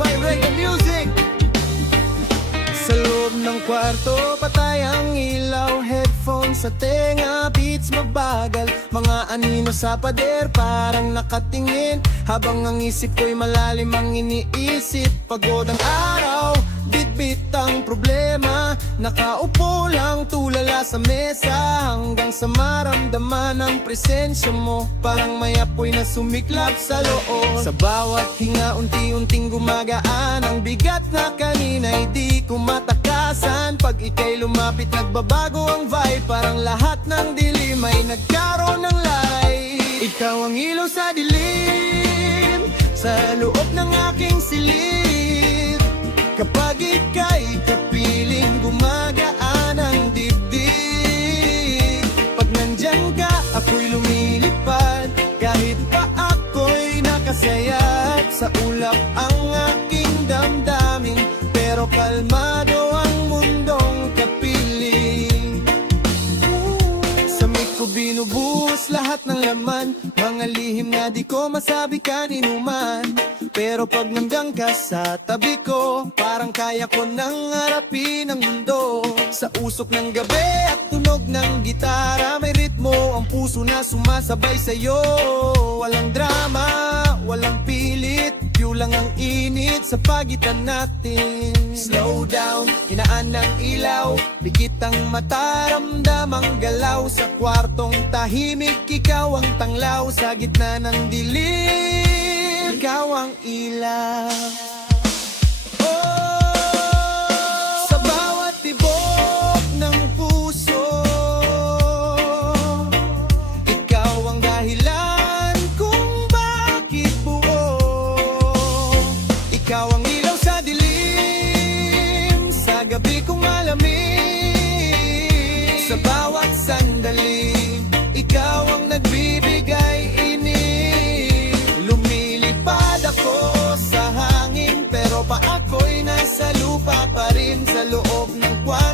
by Reggae Music. Sa loob ng kwarto, patay ang ilaw, headphones sa tenga, beats mabagal, mga anino sa pader parang nakatingin, habang ang isip ko'y malalim ang iniisip. Pagod ang araw, bitbit ang problema, nakaupo lang tulala sa mesa, hanggang sa maramdaman ang presensya mo, parang may apoy na sumiklab sa loob. Sa bawat hinga unti-unting gumagaan, ang bigat na kanina'y di ko matakasan. Pag ika'y lumapit nagbabago ang vibe, parang lahat ng dilim ay nagkaroon ng light. Ikaw ang ilaw sa dilim, sa loob ng aking silid. Kapag ika'y kapiling, gumagaan ang dibdib. Pag nandyan ka, ako'y lumilipad, kahit pa ako'y nakasayat. Sa ulap ang aking damdamin, pero kalmado ang mundong kapiling. Sa mic ko binubuhos lahat ng laman, mga lihim na di ko masabi kaninuman. Pero pag nandang ka sa tabi ko, parang kaya ko nang harapin ang mundo. Sa usok ng gabi at tunog ng gitara, may ritmo ang puso na sumasabay sa'yo. Walang drama, walang pilit, pure lang ang init sa pagitan natin. Slow down, inaan ng ilaw, pikit ang mata, ramdam ang galaw. Sa kwartong tahimik, ikaw ang tanglaw, sa gitna ng dilim, ikaw ang ilaw. Oh, sa bawat tibok ng puso, ikaw ang dahilan kung bakit buo. Ikaw ang ilaw sa dilim, sa gabi kong malamig. Sa bawat sandali, ikaw ang nagbibigay init. Lumilipad ako sa hangin, pero pa ako'y nasa lupa pa rin. Sa loob ng kwarto